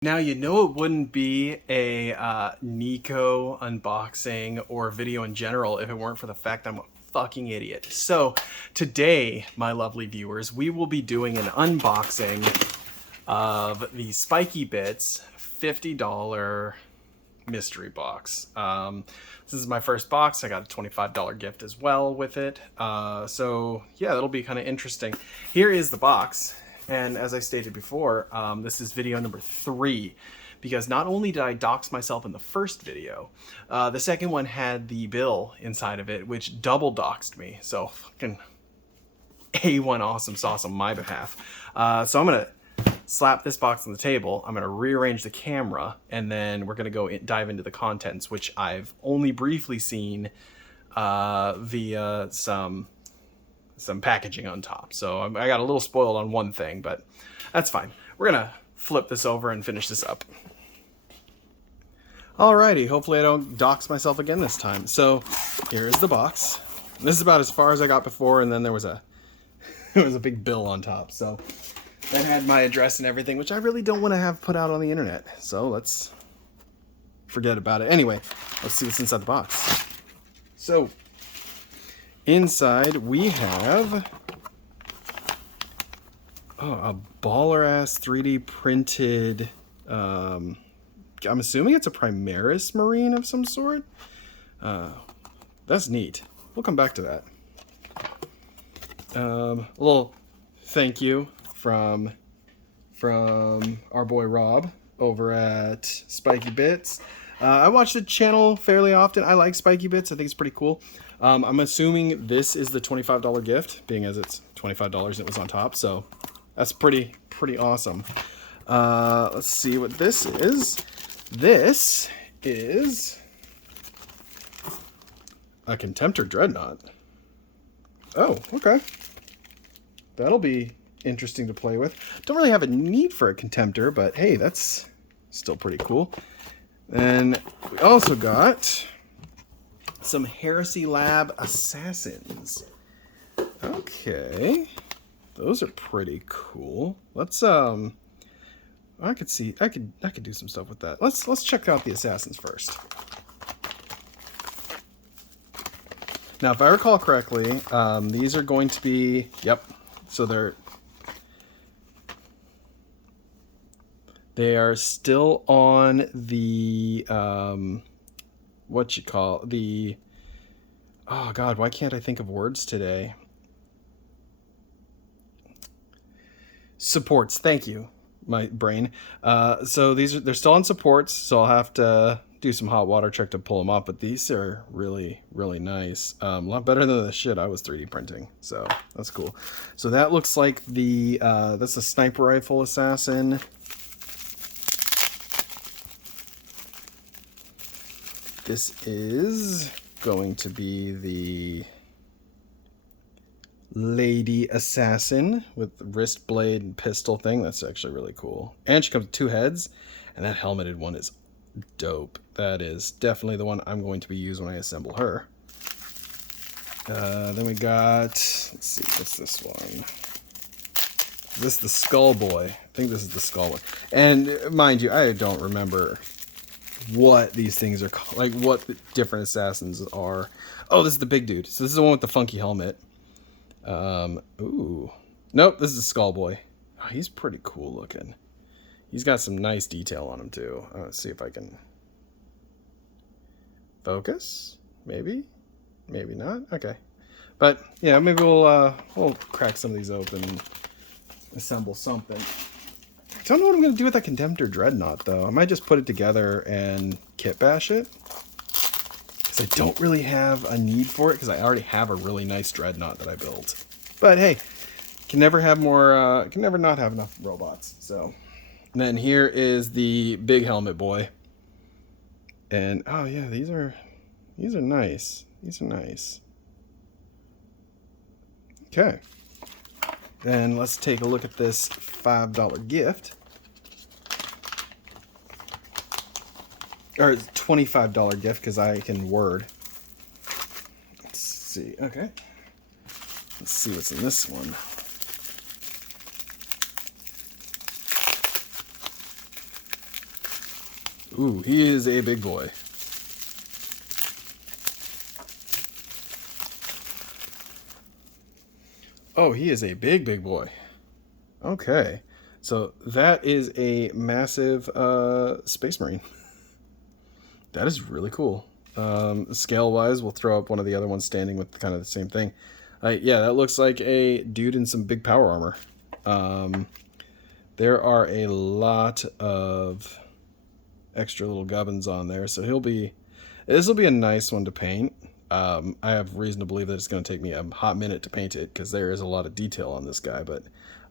Now, you know it wouldn't be a Nico unboxing or video in general if it weren't for the fact that I'm a fucking idiot. So today, my lovely viewers, we will be doing an unboxing of the Spikeybits $50 mystery box. This is my first box. I got a $25 gift as well with it. So yeah, that'll be kind of interesting. Here is the box. And as I stated before, this is video number 3, because not only did I dox myself in the first video, the second one had the bill inside of it, which double doxed me. So fucking A1 awesome sauce on my behalf. So I'm going to slap this box on the table. I'm going to rearrange the camera, and then we're going to go dive into the contents, which I've only briefly seen via some packaging on top. So I got a little spoiled on one thing, but that's fine. We're gonna flip this over and finish this up. Alrighty, hopefully I don't dox myself again this time. So here's the box. This is about as far as I got before, and then there was a a big bill on top. So that had my address and everything, which I really don't want to have put out on the internet. So let's forget about it. Anyway, let's see what's inside the box. So inside we have a baller ass 3D printed, I'm assuming it's a Primaris Marine of some sort. That's neat. We'll come back to that. A little thank you from our boy Rob over at Spikeybits. I watch the channel fairly often. I like Spikeybits. I think it's pretty cool. I'm assuming this is the $25 gift, being as it's $25 and it was on top. So that's pretty awesome. Let's see what this is. This is a Contemptor Dreadnought. Oh, okay. That'll be interesting to play with. Don't really have a need for a Contemptor, but hey, that's still pretty cool. And we also got some Heresy Lab Assassins. Okay. Those are pretty cool. Let's I could do some stuff with that. Let's check out the Assassins first. Now, if I recall correctly, these are going to be, yep. So they are still on the what you call the, oh god, why can't I think of words today? Supports. Thank you, my brain. So they're still on supports, so I'll have to do some hot water check to pull them up, but these are really nice. A lot better than the shit I was 3D printing, so that's cool. So that looks like the that's a sniper rifle assassin. This is going to be the Lady Assassin with wrist blade and pistol thing. That's actually really cool. And she comes with 2 heads, and that helmeted one is dope. That is definitely the one I'm going to be using when I assemble her. Then we got, let's see, what's this one? Is this the Skull Boy? I think this is the Skull one. And mind you, I don't remember what these things are called, like what the different assassins are. Oh, this is the big dude. So this is the one with the funky helmet. Ooh. Nope, this is the Skull Boy. Oh, he's pretty cool looking. He's got some nice detail on him too. Let's see if I can focus. Maybe not. Okay, but yeah, maybe we'll crack some of these open and assemble something. I don't know what I'm gonna do with that Contemptor Dreadnought though. I might just put it together and kit bash it, because I don't really have a need for it, because I already have a really nice Dreadnought that I built. But hey, can never have more. Can never not have enough robots. So, and then here is the big helmet boy. And oh yeah, these are nice. These are nice. Okay. Then let's take a look at this $5 gift. Or $25 gift, because I can word. Let's see. Okay. Let's see what's in this one. Ooh, he is a big boy. Oh, he is a big boy. Okay. So that is a massive Space Marine. That is really cool. Scale-wise, we'll throw up one of the other ones standing with kind of the same thing. Yeah, that looks like a dude in some big power armor. There are a lot of extra little gubbins on there, so this will be a nice one to paint. I have reason to believe that it's going to take me a hot minute to paint it because there is a lot of detail on this guy, but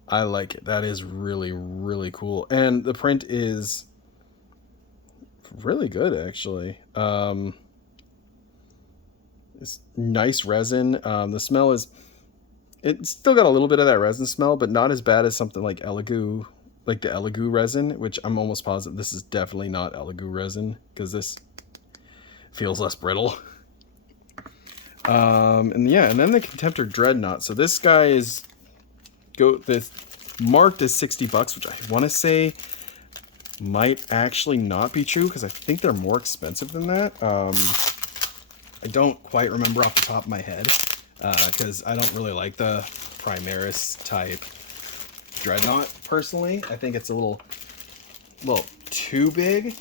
I like it. That is really, really cool. And the print is really good, actually. It's nice resin. The smell is... It's still got a little bit of that resin smell, but not as bad as something like Elegoo, like the Elegoo resin, which I'm almost positive this is definitely not Elegoo resin, because this feels less brittle. And yeah, and then the Contemptor Dreadnought. So this guy is marked as $60, which I want to say might actually not be true, because I think they're more expensive than that. I don't quite remember off the top of my head, because I don't really like the Primaris type Dreadnought personally. I think it's a little too big.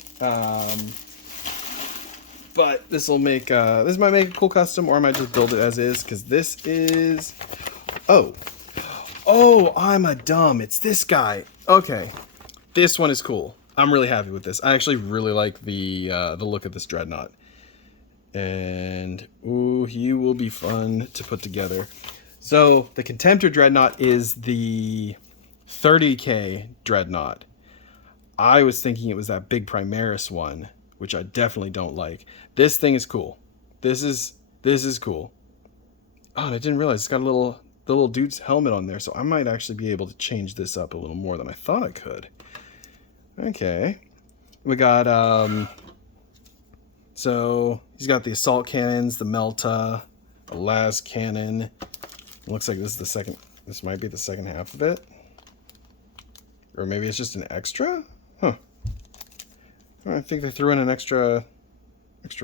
But this will make this might make a cool custom, or I might just build it as is, because this is oh I'm a dumb. It's this guy. Okay, this one is cool. I'm really happy with this. I actually really like the look of this Dreadnought. And ooh, he will be fun to put together. So the Contemptor Dreadnought is the 30k Dreadnought. I was thinking it was that big Primaris one, which I definitely don't like. This thing is cool. This is cool. Oh, and I didn't realize it's got the little dude's helmet on there, so I might actually be able to change this up a little more than I thought I could. Okay. We got so he's got the assault cannons, the Melta, the las cannon. It looks like this might be the second half of it. Or maybe it's just an extra? Huh. I think they threw in an extra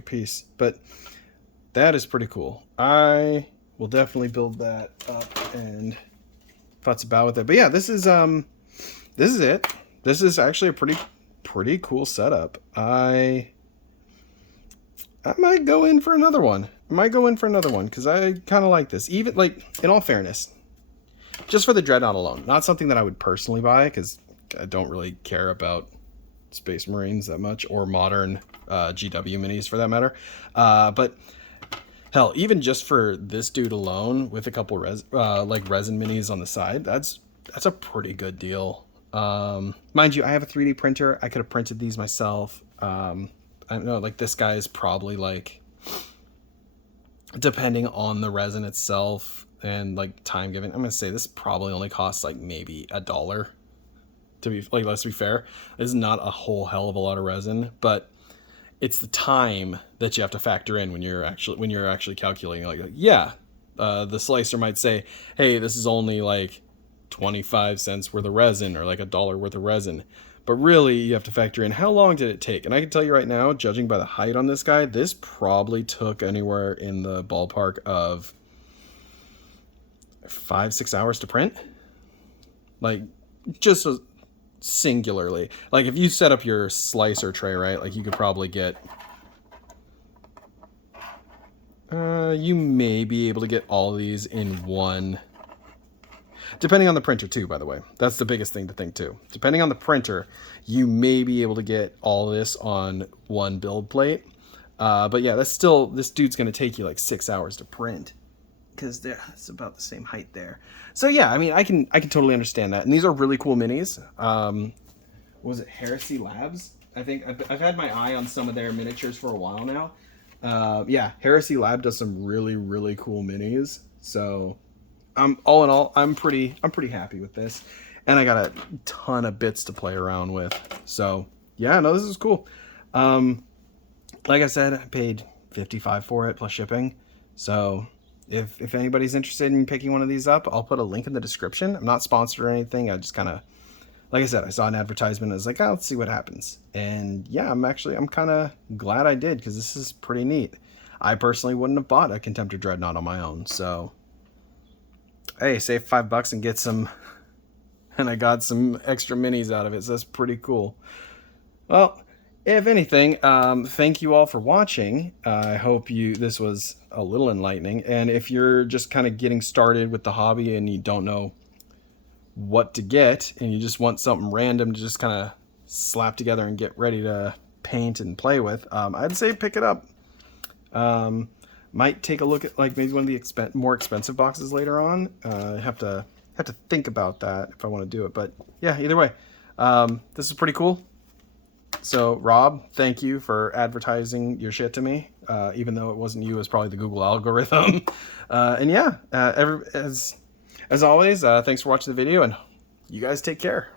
piece, but that is pretty cool. I will definitely build that up and futz about with it. But yeah, this is it. This is actually a pretty cool setup. I might go in for another one. Because I kind of like this. Even, like, in all fairness, just for the Dreadnought alone. Not something that I would personally buy, because I don't really care about Space Marines that much, or modern GW minis for that matter. But hell, even just for this dude alone, with a couple resin minis on the side, that's a pretty good deal. Mind you, I have a 3D printer. I could have printed these myself. I don't know, like this guy is probably like, depending on the resin itself and like time given, I'm gonna say this probably only costs like maybe $1. To be like, let's be fair, this is not a whole hell of a lot of resin, but it's the time that you have to factor in when you're actually calculating. Like yeah, the slicer might say, hey, this is only like 25 cents worth of resin, or like $1 worth of resin. But really, you have to factor in how long did it take. And I can tell you right now, judging by the height on this guy, this probably took anywhere in the ballpark of 5-6 hours to print. Like, just singularly. Like, if you set up your slicer tray, right, like you could probably get... you may be able to get all of these in one... Depending on the printer too, by the way. That's the biggest thing to think too. Depending on the printer, you may be able to get all of this on one build plate. But yeah, this dude's going to take you like 6 hours to print, because it's about the same height there. So yeah, I mean, I can totally understand that. And these are really cool minis. Was it Heresy Labs? I think I've had my eye on some of their miniatures for a while now. Yeah, Heresy Lab does some really, really cool minis. So all in all, I'm pretty happy with this, and I got a ton of bits to play around with. So yeah, no, this is cool. Like I said, I paid $55 for it plus shipping. So if anybody's interested in picking one of these up, I'll put a link in the description. I'm not sponsored or anything. I just kind of like I said, I saw an advertisement. I was like, oh, let's see what happens. And yeah, I'm kind of glad I did, because this is pretty neat. I personally wouldn't have bought a Contemptor Dreadnought on my own. So, hey, save $5 and get some, and I got some extra minis out of it. So that's pretty cool. Well, if anything, thank you all for watching. I hope this was a little enlightening. And if you're just kind of getting started with the hobby and you don't know what to get, and you just want something random to just kind of slap together and get ready to paint and play with, I'd say pick it up. Might take a look at like maybe one of the more expensive boxes later on. I have to think about that if I want to do it. But yeah, either way, this is pretty cool. So Rob, thank you for advertising your shit to me, even though it wasn't you, it was probably the Google algorithm. And yeah, as always, thanks for watching the video, and you guys take care.